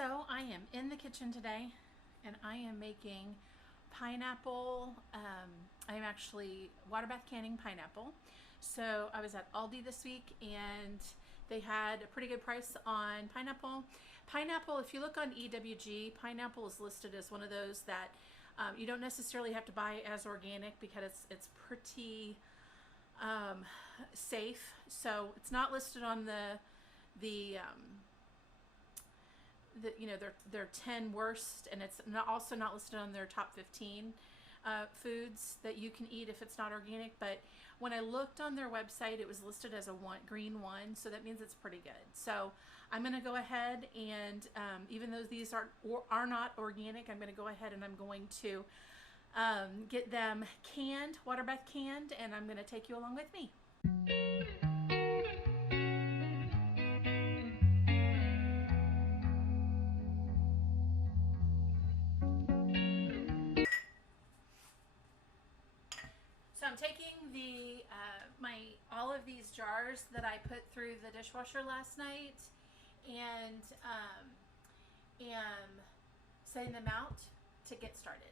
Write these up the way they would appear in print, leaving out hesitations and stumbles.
So I am in the kitchen today and I am making pineapple. I am actually water bath canning pineapple. So I was at Aldi this week and they had a pretty good price on pineapple. Pineapple, if you look on EWG, pineapple is listed as one of those that you don't necessarily have to buy as organic because it's pretty safe. So it's not listed on the their 10 worst, and it's also not listed on their top 15 foods that you can eat if it's not organic. But when I looked on their website, it was listed as a green one, so that means it's pretty good. So I'm going to go ahead and even though these are not organic, I'm going to go ahead and I'm going to get them canned, water bath canned, and I'm going to take you along with me. So I'm taking all of these jars that I put through the dishwasher last night and am setting them out to get started.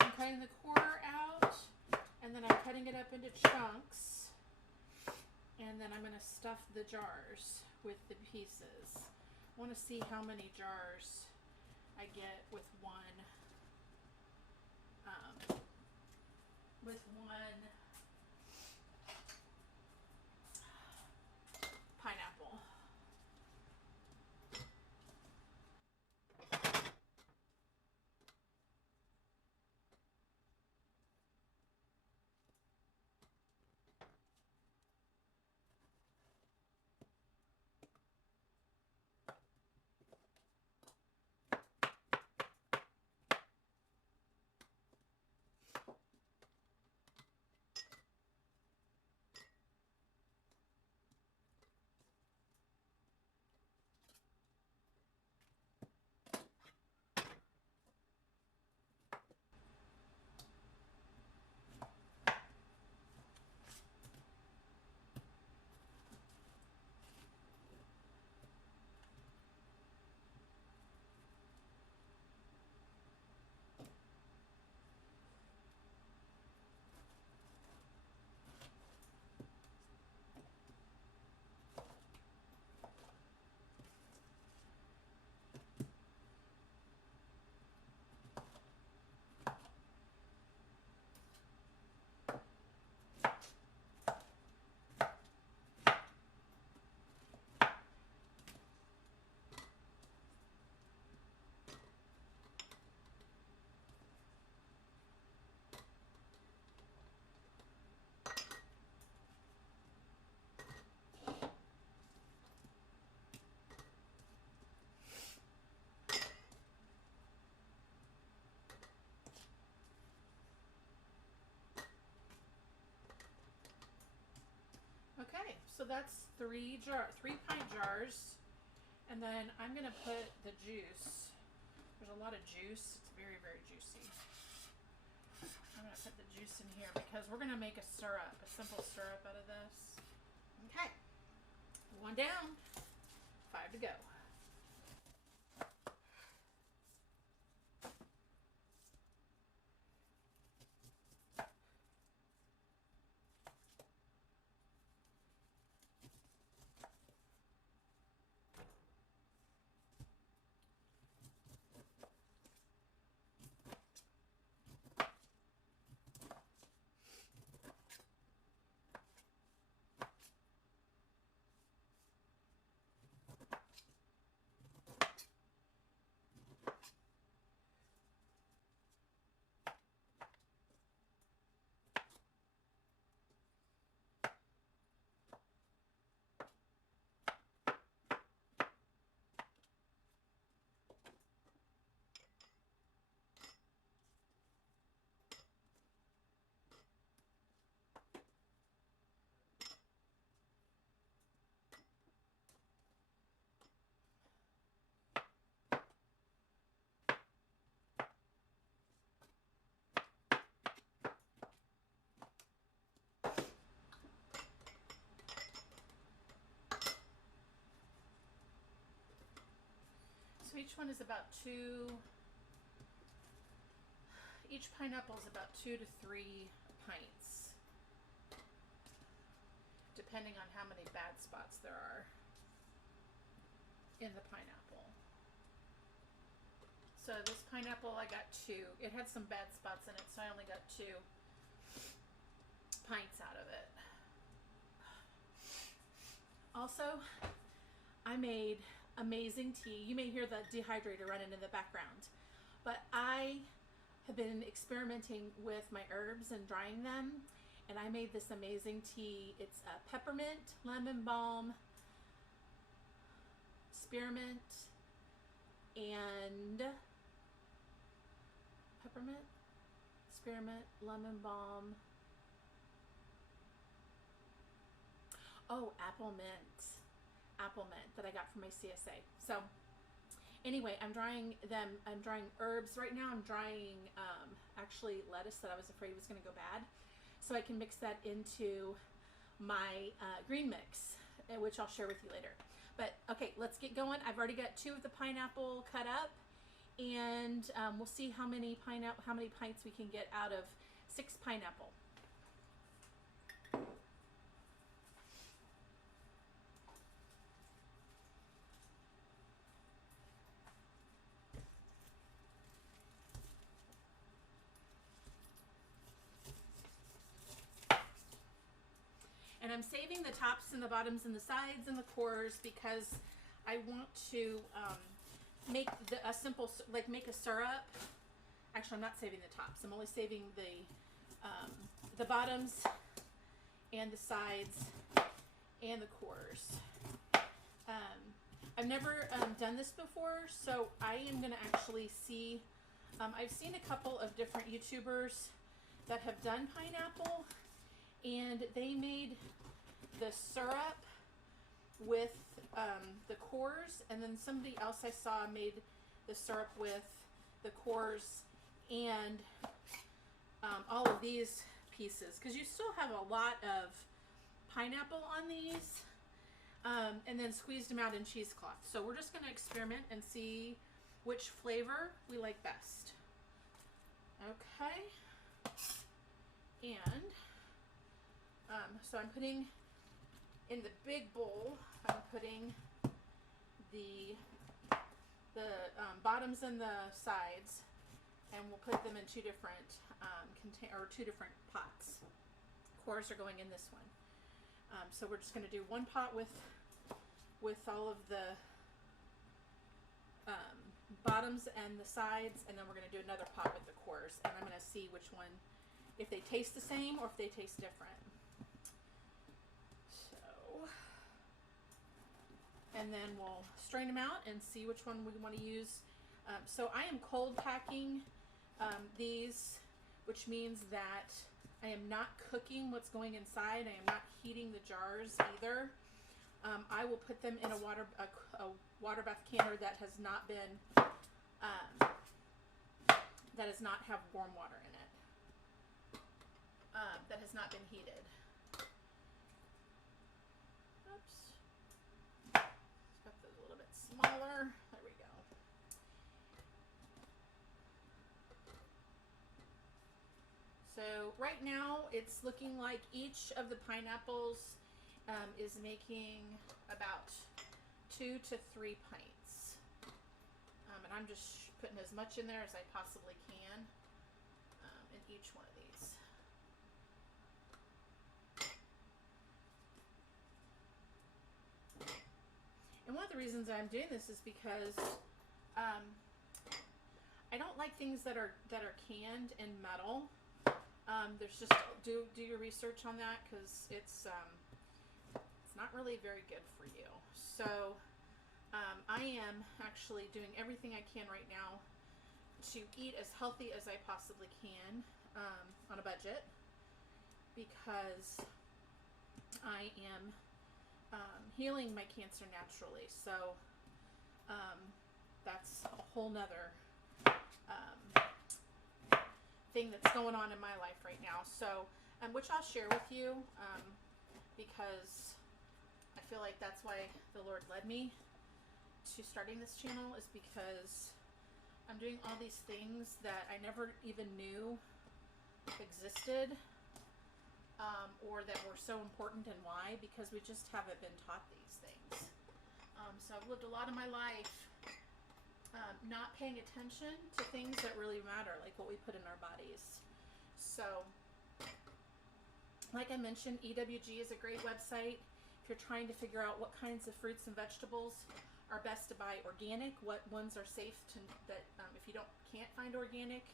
I'm cutting the corner out, and then I'm cutting it up into chunks, and then I'm going to stuff the jars with the pieces. I want to see how many jars I get with one pineapple. So that's 3 pint jars. And then I'm gonna put the juice. There's a lot of juice. It's very, very juicy. I'm gonna put the juice in here because we're gonna make a syrup, a simple syrup out of this. Okay, 1 down, 5 to go. So each one is about each pineapple is about 2 to 3 pints, depending on how many bad spots there are in the pineapple. So this pineapple, I got 2. It had some bad spots in it, so I only got 2 pints out of it. Also, I made amazing tea. You may hear the dehydrator running in the background, but I have been experimenting with my herbs and drying them, and I made this amazing tea. It's a peppermint, lemon balm, spearmint, and peppermint, spearmint, lemon balm. Oh, apple mint that I got from my CSA. So anyway, I'm drying them. I'm drying herbs right now. I'm drying actually lettuce that I was afraid was going to go bad, so I can mix that into my green mix, which I'll share with you later. But okay, let's get going. I've already got 2 of the pineapple cut up, and we'll see how many pints we can get out of 6 pineapple. And I'm saving the tops and the bottoms and the sides and the cores because I want to make a simple, make a syrup. Actually, I'm not saving the tops. I'm only saving the bottoms and the sides and the cores. I've never done this before, so I am going to actually see. I've seen a couple of different YouTubers that have done pineapple, and they made the syrup with the cores, and then somebody else I saw made the syrup with the cores and all of these pieces, because you still have a lot of pineapple on these, and then squeezed them out in cheesecloth. So we're just going to experiment and see which flavor we like best. Okay, and so I'm putting in the big bowl, I'm putting the bottoms and the sides, and we'll put them in 2 different 2 different pots. Cores are going in this one. So we're just going to do 1 pot with all of the bottoms and the sides, and then we're going to do another pot with the cores, and I'm going to see which one, if they taste the same or if they taste different. And then we'll strain them out and see which one we want to use. So I am cold packing these, which means that I am not cooking what's going inside. I am not heating the jars either. I will put them in a water bath canner that has not been that does not have warm water in it. That has not been heated. Oops. Let's got those a little bit smaller. There we go. So right now it's looking like each of the pineapples is making about 2 to 3 pints. And I'm just putting as much in there as I possibly can in each one of these. And one of the reasons I'm doing this is because I don't like things that are canned in metal. There's just do your research on that, because it's not really very good for you. So I am actually doing everything I can right now to eat as healthy as I possibly can on a budget, because I am healing my cancer naturally. So that's a whole nother thing that's going on in my life right now. So which I'll share with you because I feel like that's why the Lord led me to starting this channel, is because I'm doing all these things that I never even knew existed or that were so important, and why, because we just haven't been taught these things. So I've lived a lot of my life not paying attention to things that really matter, like what we put in our bodies. So like I mentioned, EWG is a great website if you're trying to figure out what kinds of fruits and vegetables are best to buy organic, what ones are safe to, that if you can't find organic,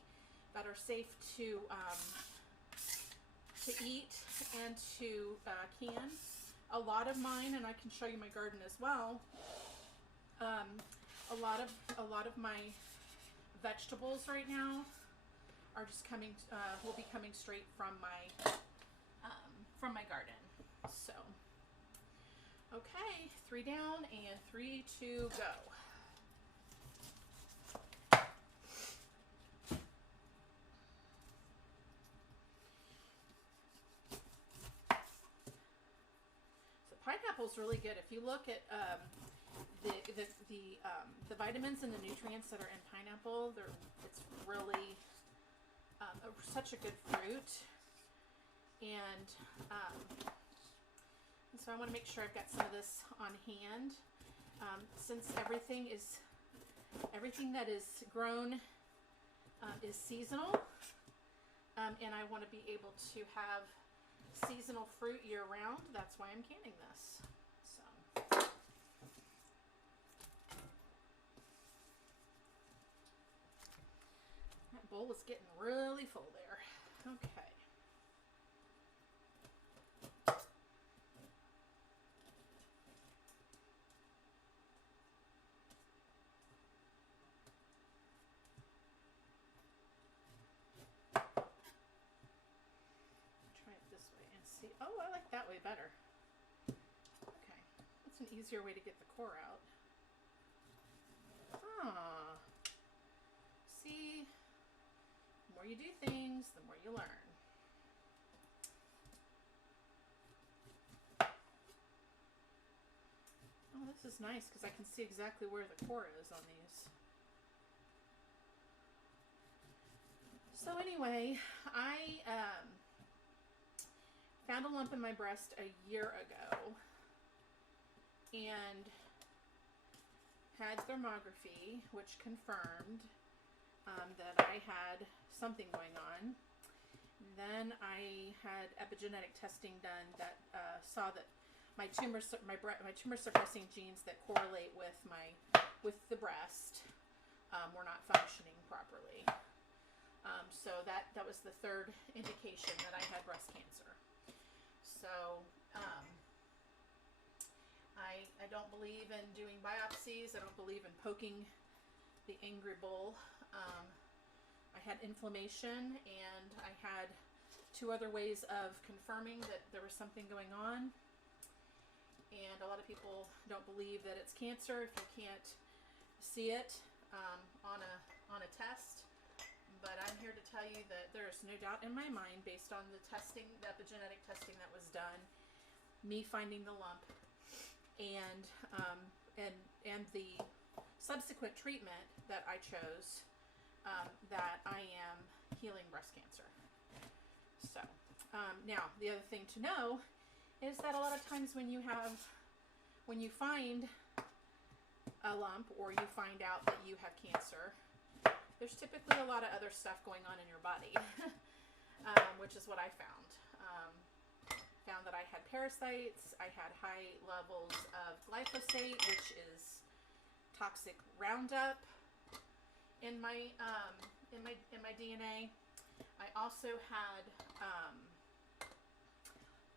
that are safe to eat and to can. A lot of mine, and I can show you my garden as well. A lot of my vegetables right now are just coming. Will be coming straight from my garden. So, okay, 3 down and 3 to go. Pineapple's really good. If you look at the vitamins and the nutrients that are in pineapple, it's really such a good fruit. And so I want to make sure I've got some of this on hand, since everything that is grown is seasonal, and I want to be able to have seasonal fruit year round. That's why I'm canning this. So that bowl is getting really full there. Okay. Oh, I like that way better. Okay, that's an easier way to get the core out. Ah, see, the more you do things, the more you learn. Oh, this is nice because I can see exactly where the core is on these. So anyway, I found a lump in my breast a year ago and had thermography, which confirmed that I had something going on. Then I had epigenetic testing done that saw that my tumor suppressing genes that correlate with the breast were not functioning properly. So that was the third indication that I had breast cancer. So I don't believe in doing biopsies. I don't believe in poking the angry bull. I had inflammation, and I had 2 other ways of confirming that there was something going on. And a lot of people don't believe that it's cancer if you can't see it on a test. But I'm here to tell you that there's no doubt in my mind, based on the testing, the epigenetic testing that was done, me finding the lump, and the subsequent treatment that I chose, that I am healing breast cancer. So now the other thing to know is that a lot of times when you find a lump or you find out that you have cancer, there's typically a lot of other stuff going on in your body, which is what I found. Found that I had parasites. I had high levels of glyphosate, which is toxic Roundup, in my DNA. I also had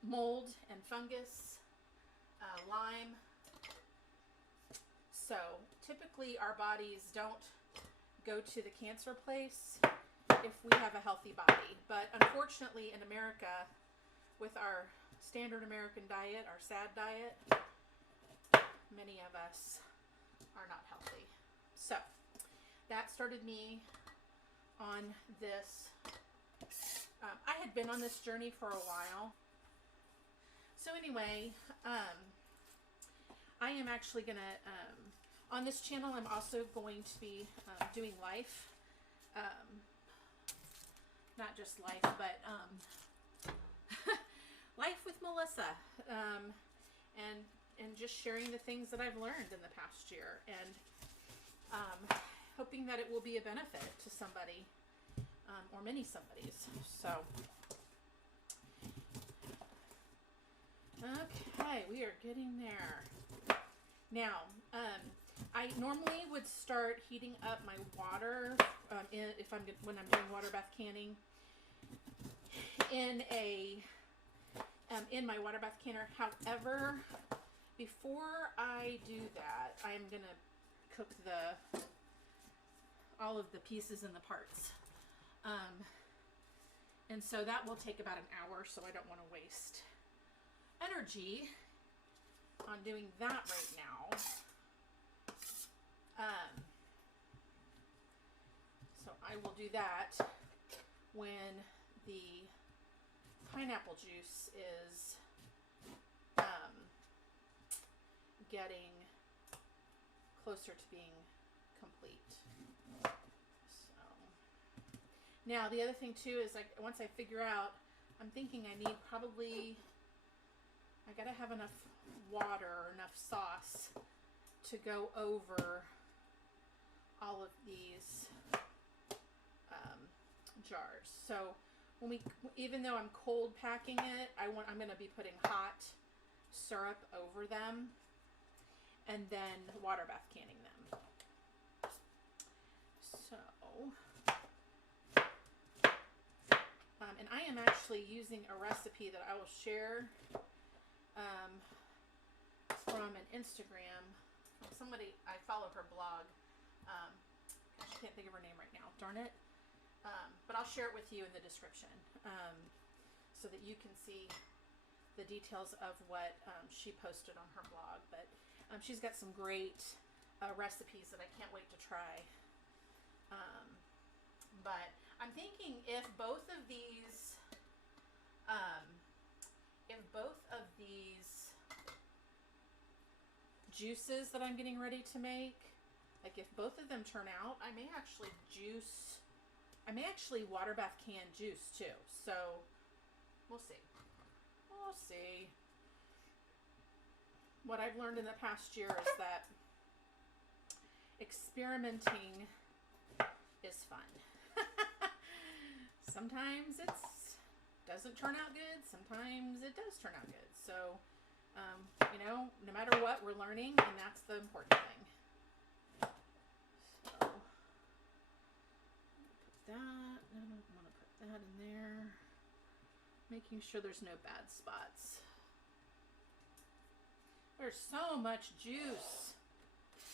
mold and fungus, Lyme. So typically our bodies don't go to the cancer place if we have a healthy body. But unfortunately in America, with our standard American diet, our SAD diet, many of us are not healthy. So that started me on this. I had been on this journey for a while. So anyway, I am actually going to, on this channel, I'm also going to be doing life. Not just life, but life with Melissa. And just sharing the things that I've learned in the past year. And hoping that it will be a benefit to somebody, or many somebodies. So, okay, we are getting there. Now, I normally would start heating up my water when I'm doing water bath canning in my water bath canner. However, before I do that, I'm gonna cook all of the pieces and the parts. And so that will take about an hour, so I don't want to waste energy on doing that right now. So I will do that when the pineapple juice is getting closer to being complete. So now the other thing too is, like, once I figure out, I'm thinking I need I gotta have enough water or enough sauce to go over all of these jars. So even though I'm cold packing it, I'm going to be putting hot syrup over them and then water bath canning them. So, and I am actually using a recipe that I will share from an Instagram, from somebody, I follow her blog. I can't think of her name right now, darn it. But I'll share it with you in the description, so that you can see the details of what she posted on her blog. But she's got some great recipes that I can't wait to try. But I'm thinking if both of these juices that I'm getting ready to make, like if both of them turn out, I may actually water bath can juice too. So we'll see. We'll see. What I've learned in the past year is that experimenting is fun. Sometimes it doesn't turn out good. Sometimes it does turn out good. So, no matter what, we're learning, and that's the important thing. So, put that. I want to put that in there. Making sure there's no bad spots. There's so much juice,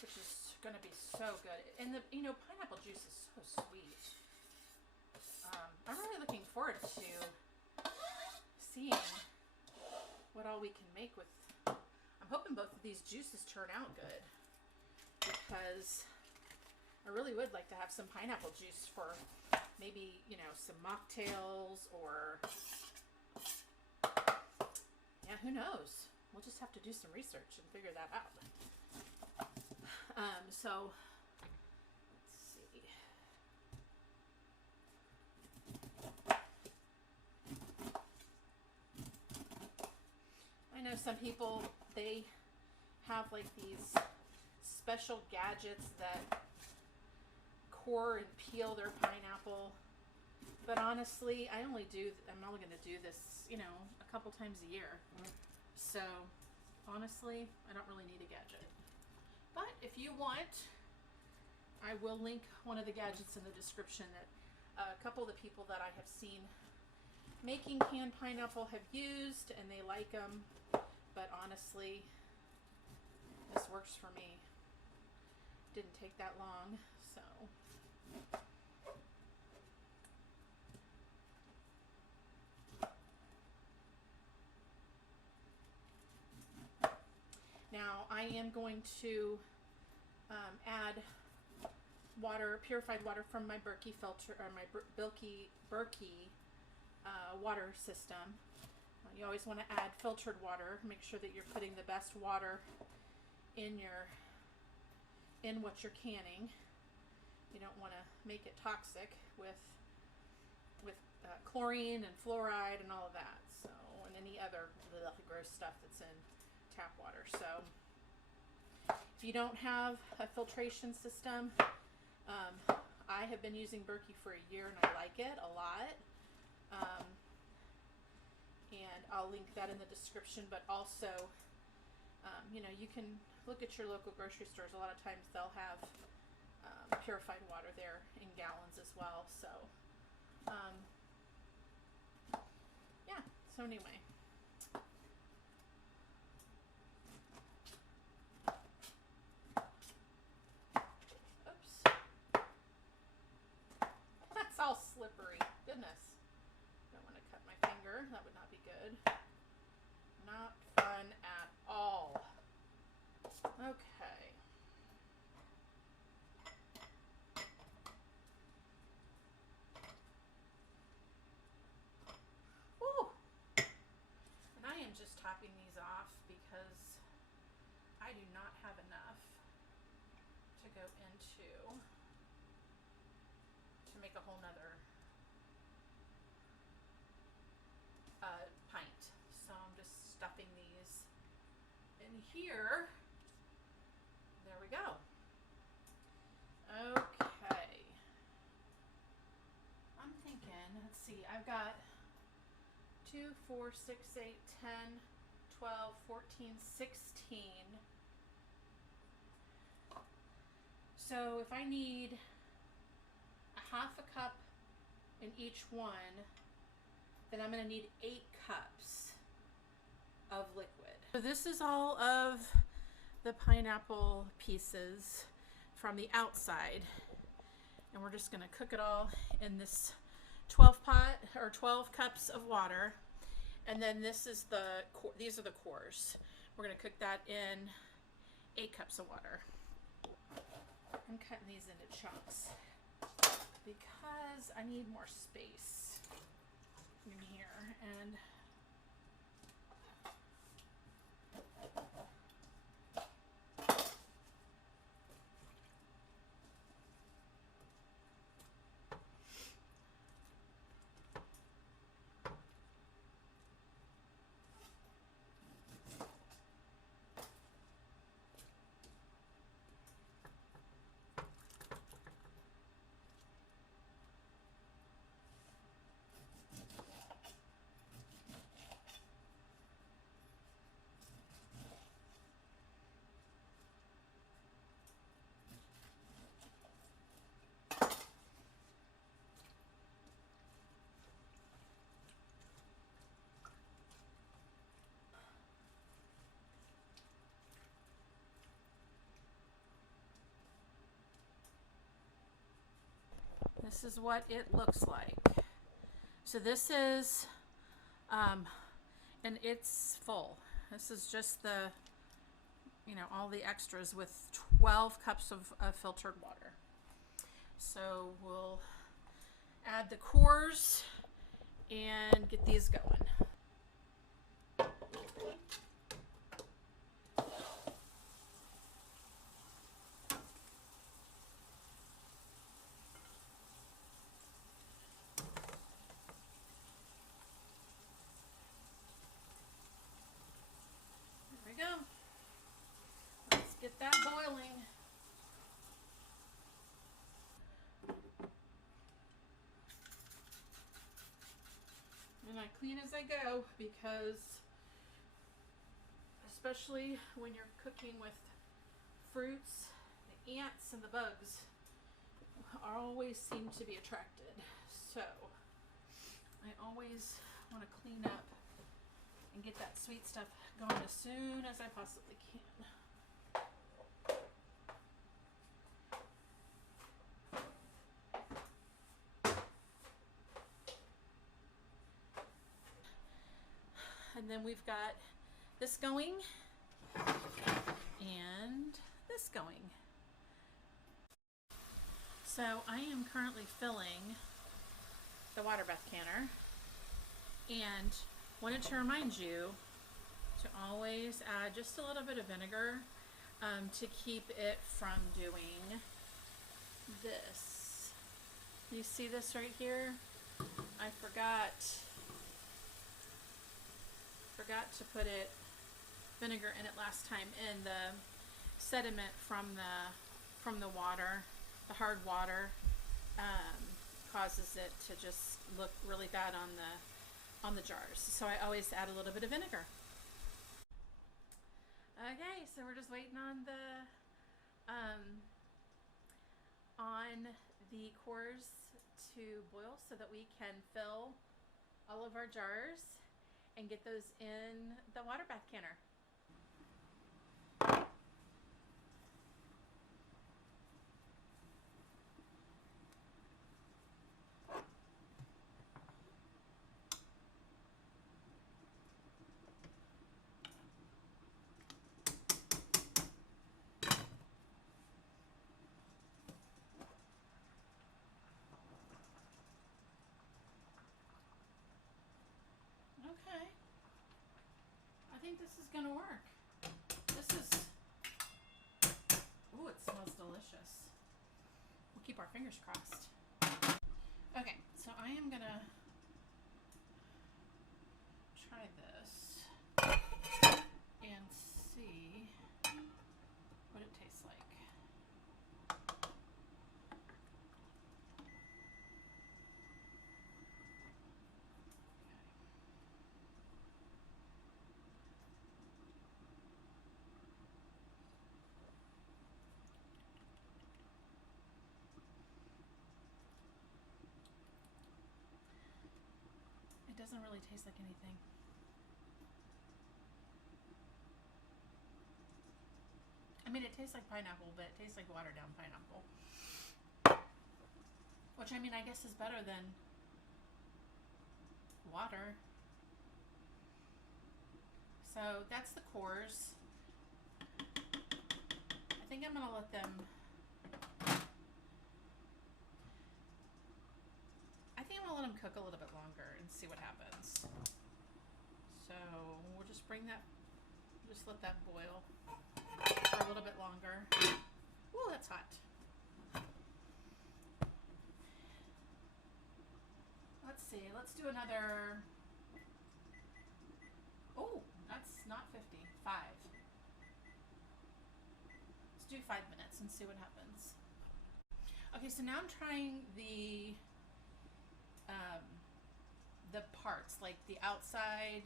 which is going to be so good. And pineapple juice is so sweet. I'm really looking forward to seeing what all we can make with. I'm hoping both of these juices turn out good, because I really would like to have some pineapple juice for maybe, you know, some mocktails, or yeah, who knows? We'll just have to do some research and figure that out. So let's see. I know some people, they have like these special gadgets that core and peel their pineapple, but honestly, I'm only going to do this, you know, a couple times a year. So honestly, I don't really need a gadget. But if you want, I will link one of the gadgets in the description that a couple of the people that I have seen making canned pineapple have used, and they like them. But honestly, this works for me. Didn't take that long, so. Now I am going to add water, purified water from my Berkey filter, or my Berkey water system. You always want to add filtered water. Make sure that you're putting the best water in what you're canning. You don't want to make it toxic with chlorine and fluoride and all of that. So, and any other gross stuff that's in tap water. So if you don't have a filtration system, I have been using Berkey for a year and I like it a lot. And I'll link that in the description, but also, you know, you can look at your local grocery stores. A lot of times they'll have purified water there in gallons as well. So, yeah, so anyway. Oops. That's all slippery. Goodness. Don't want to cut my finger. That would not be good. Not fun at all. Okay. Woo! And I am just topping these off because I do not have enough to go into to make a whole nother pint. So I'm just stuffing these in here. There we go. Okay. I'm thinking, let's see, I've got 2, 4, 6, 8, 10, 12, 14, 16. So if I need a half a cup in each one, then I'm going to need 8 cups of liquid. So this is all of the pineapple pieces from the outside, and we're just going to cook it all in this 12 pot or 12 cups of water. And then this is these are the cores. We're going to cook that in 8 cups of water. I'm cutting these into chunks because I need more space in here. And this is what it looks like. So this is And it's full. This is just the, all the extras with 12 cups of filtered water. So we'll add the cores and get these going. There we go. Let's get that boiling. And I clean as I go, because especially when you're cooking with fruits, the ants and the bugs always seem to be attracted. So I always want to clean up and get that sweet stuff going as soon as I possibly can. And then we've got this going and this going. So I am currently filling the water bath canner, and wanted to remind you to always add just a little bit of vinegar to keep it from doing this. You see this right here? I forgot to put vinegar in it last time, and the sediment from the water, the hard water, causes it to just look really bad on the jars. So I always add a little bit of vinegar. Okay, so we're just waiting on the cores to boil so that we can fill all of our jars and get those in the water bath canner. Okay. I think this is gonna work. Ooh, it smells delicious. We'll keep our fingers crossed. Okay, so I am gonna try this and see what it tastes like. It doesn't really taste like anything. I mean, it tastes like pineapple, but it tastes like watered down pineapple. Which, I mean, I guess is better than water. So that's the cores. I think I'm gonna let them, cook a little bit longer and see what happens. So we'll just let that boil for a little bit longer. Ooh, that's hot. Let's see, let's do another, oh, that's not 50, 5. Let's do 5 minutes and see what happens. Okay, so now I'm trying the parts, like the outside,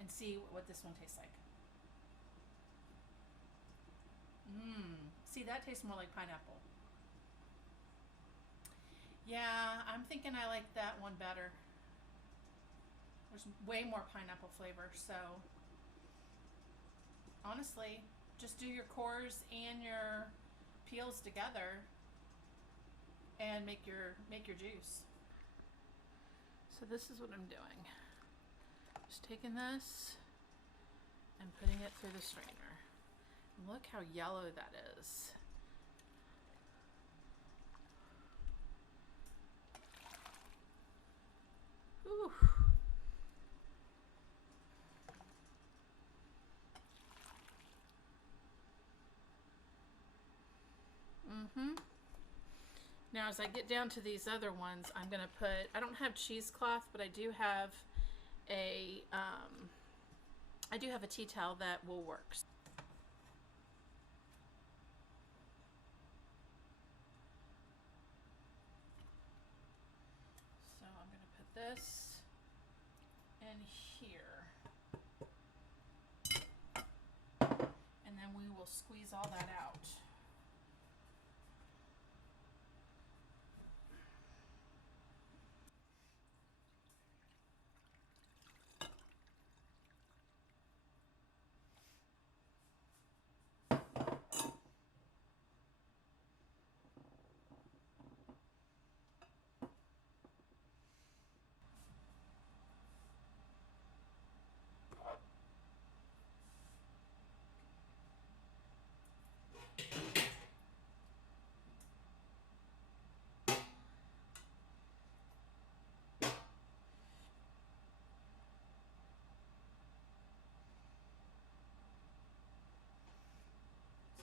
and see what this one tastes like. See, that tastes more like pineapple. Yeah, I'm thinking I like that one better. There's way more pineapple flavor, so honestly, just do your cores and your peels together and make your juice. So this is what I'm doing. Just taking this and putting it through the strainer. And look how yellow that is. Ooh. Now as I get down to these other ones, I'm going to put, I don't have cheesecloth, but I do have a tea towel that will work. So I'm going to put this in here. And then we will squeeze all that out.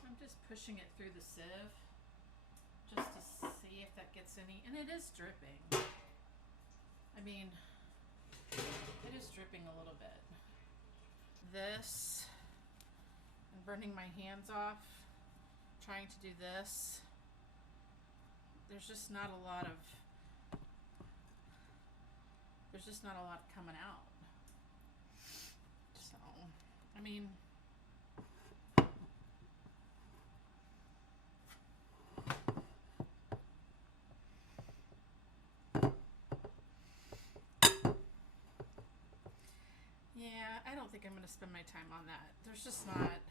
I'm just pushing it through the sieve just to see if that gets any, and it is dripping. I mean, it is dripping a little bit. This, I'm burning my hands off trying to do this. There's just not a lot coming out. So, I mean, yeah, I don't think I'm going to spend my time on that. There's just not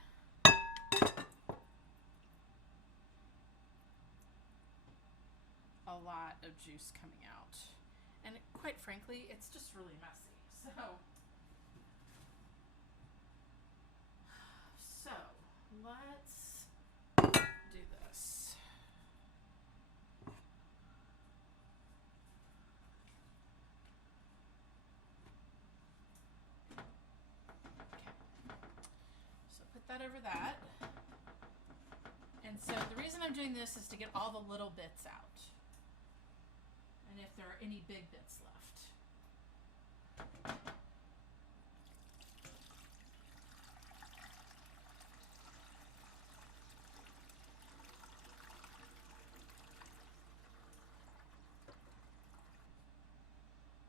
a lot of juice coming out. And quite frankly, it's just really messy. So let's do this. That over that. And so the reason I'm doing this is to get all the little bits out. And if there are any big bits left.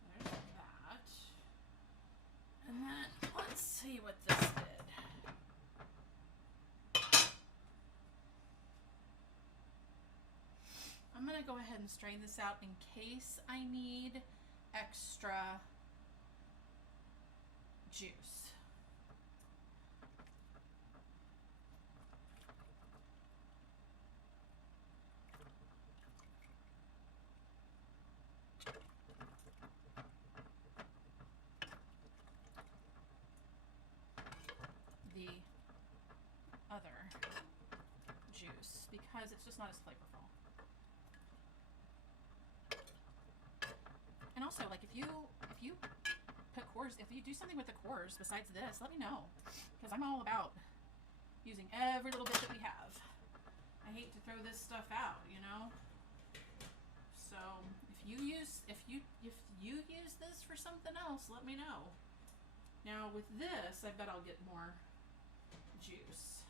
There's that. And then let's see what this did. I'm going to go ahead and strain this out in case I need extra juice. The other juice because it's just not as flavorful. And also, like if you put cores, if you do something with the cores besides this, let me know, because I'm all about using every little bit that we have. I hate to throw this stuff out, you know. So if you use this for something else, let me know. Now with this, I bet I'll get more juice.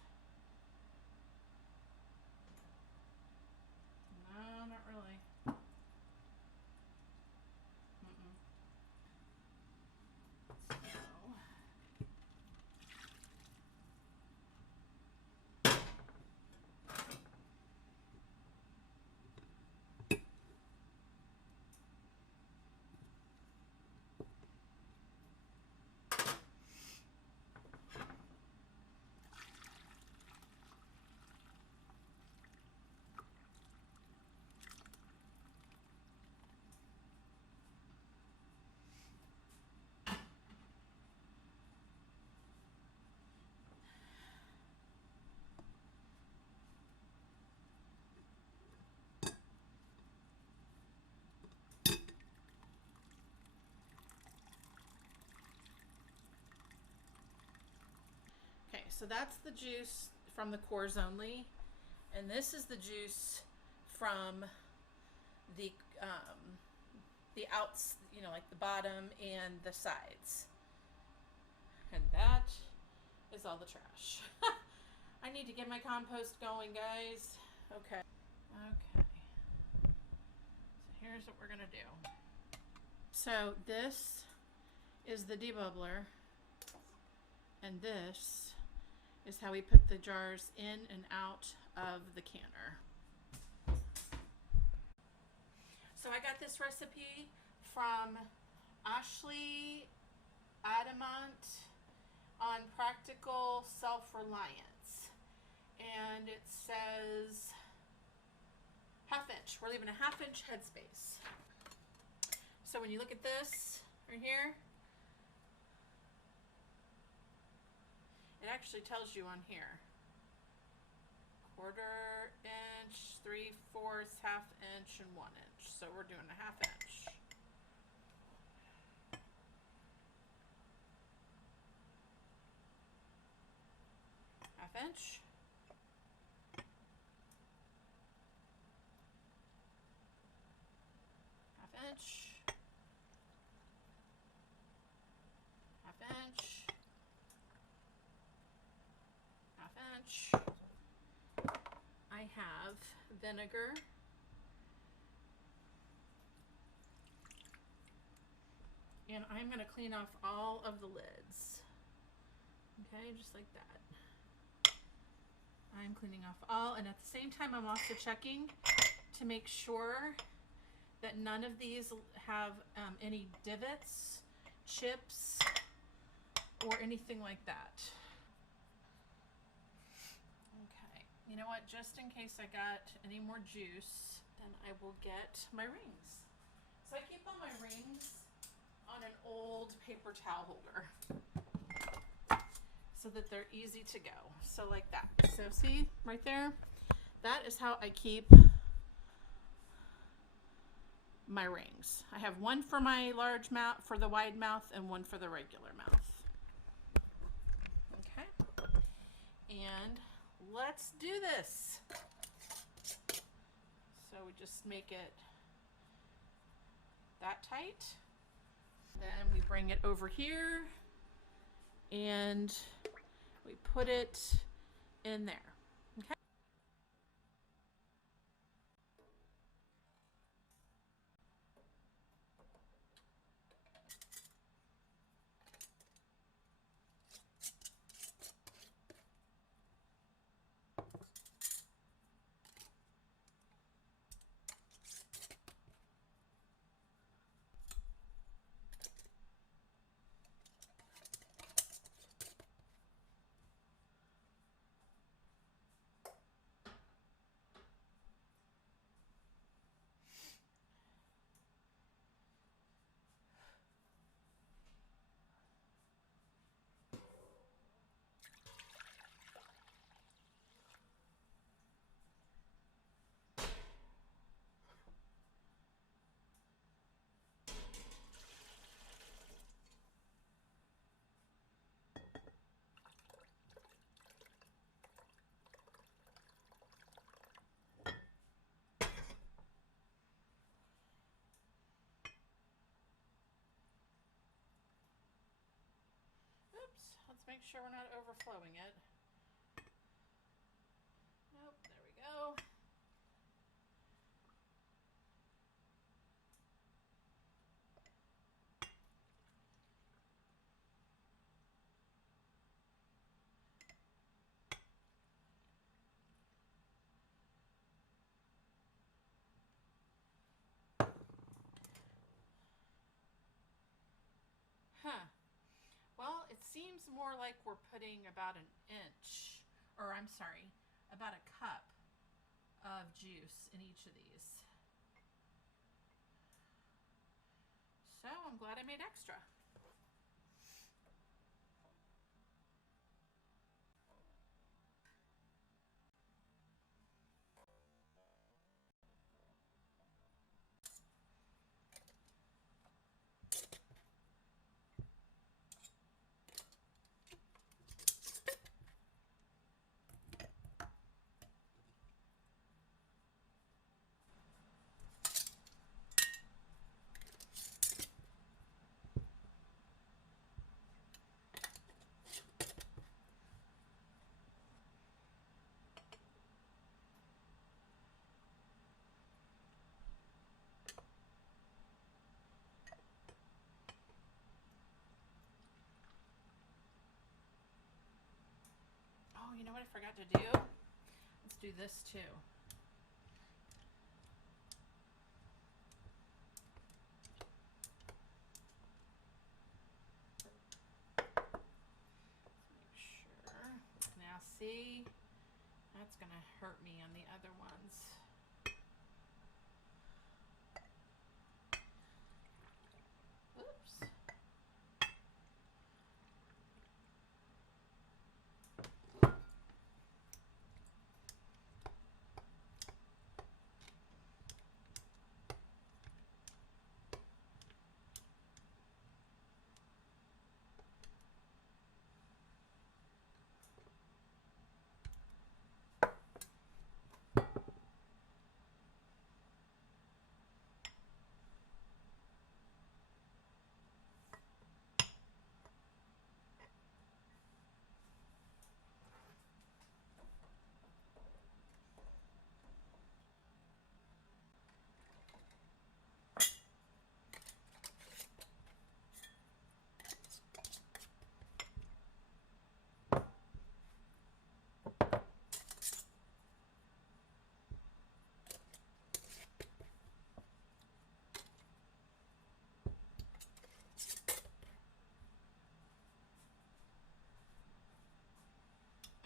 No, not really. so that's the juice from the cores only, and this is the juice from the outs, you know, like the bottom and the sides. And that is all the trash. I need to get my compost going, guys. Okay. Okay. So here's what we're gonna do. So this is the debubbler, and this is how we put the jars in and out of the canner. So I got this recipe from Ashley Adamant on Practical Self-Reliance, and it says ½ inch. We're leaving a ½ inch headspace. So when you look at this right here, it actually tells you on here: 1/4 inch, 3/4, ½ inch, and 1 inch. So we're doing a ½ inch. ½ inch. ½ inch. ½ inch. ½ inch. I have vinegar. And I'm going to clean off all of the lids. Okay, just like that. I'm cleaning off all, and at the same time I'm also checking to make sure that none of these have any divots, chips, or anything like that. Okay, you know what, just in case I got any more juice, then I will get my rings. So I keep all my rings on an old paper towel holder so that they're easy to go. So like that. So see right there, that is how I keep my rings. I have one for my large mouth, for the wide mouth, and one for the regular mouth. Okay, and let's do this. So we just make it that tight. Then we bring it over here and we put it in there. Okay. Let's make sure we're not overflowing it. Nope, there we go. Huh. Well, it seems more like we're putting about an inch, or I'm sorry, about a cup of juice in each of these. So I'm glad I made extra. you know what I forgot to do? Let's do this too. Make sure. Now see, that's gonna hurt me on the other ones. Oops.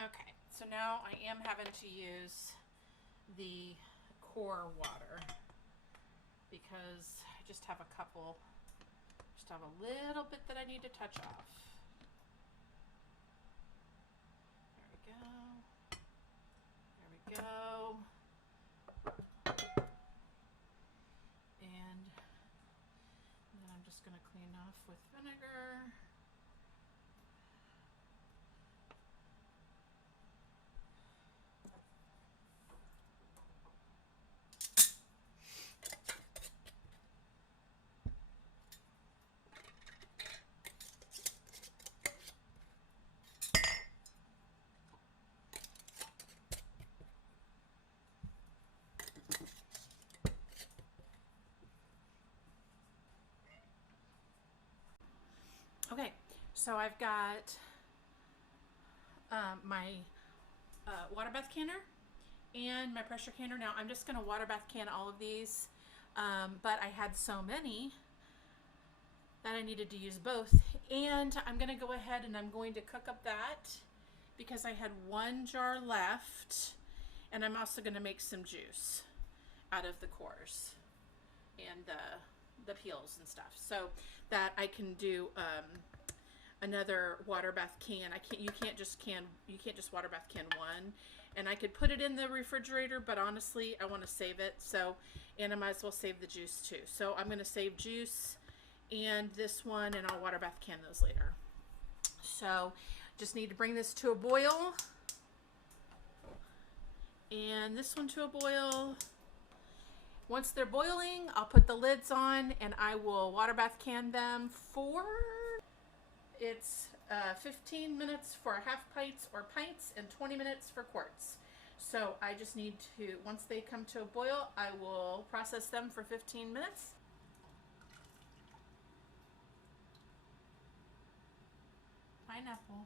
Okay, so now I am having to use the core water because I just have a little bit that I need to touch off. There we go. And then I'm just going to clean off with vinegar. Okay, so I've got my water bath canner and my pressure canner. Now I'm just going to water bath can all of these, but I had so many that I needed to use both. And I'm going to go ahead and I'm going to cook up that because I had one jar left, and I'm also going to make some juice out of the cores and the peels and stuff, so that I can do another water bath can. You can't just water bath can one, and I could put it in the refrigerator, but honestly I want to save it, so, and I might as well save the juice too. So I'm going to save juice and this one, and I'll water bath can those later. So just need to bring this to a boil, and this one to a boil. Once they're boiling, I'll put the lids on and I will water bath can them for, it's 15 minutes for half pints or pints and 20 minutes for quarts. So I just need to, once they come to a boil, I will process them for 15 minutes. Pineapple.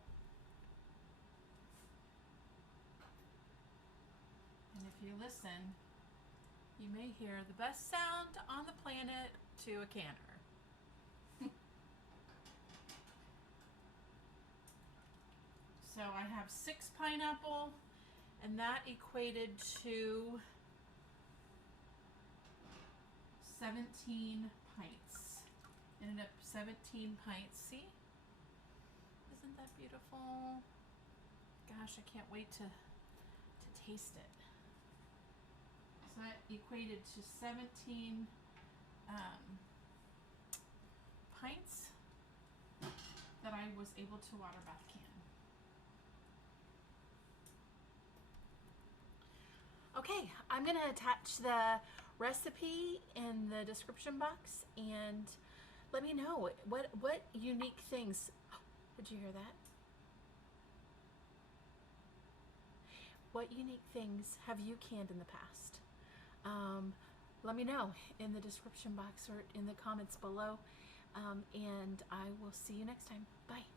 And if you listen, you may hear the best sound on the planet to a canner. So I have 6 pineapple, and that equated to 17 pints. Ended up 17 pints. See? Isn't that beautiful? Gosh, I can't wait to taste it. So that equated to 17 pints that I was able to water bath can. Okay, I'm going to attach the recipe in the description box, and let me know what unique things. Oh, did you hear that? What unique things have you canned in the past? Let me know in the description box or in the comments below, and I will see you next time. Bye.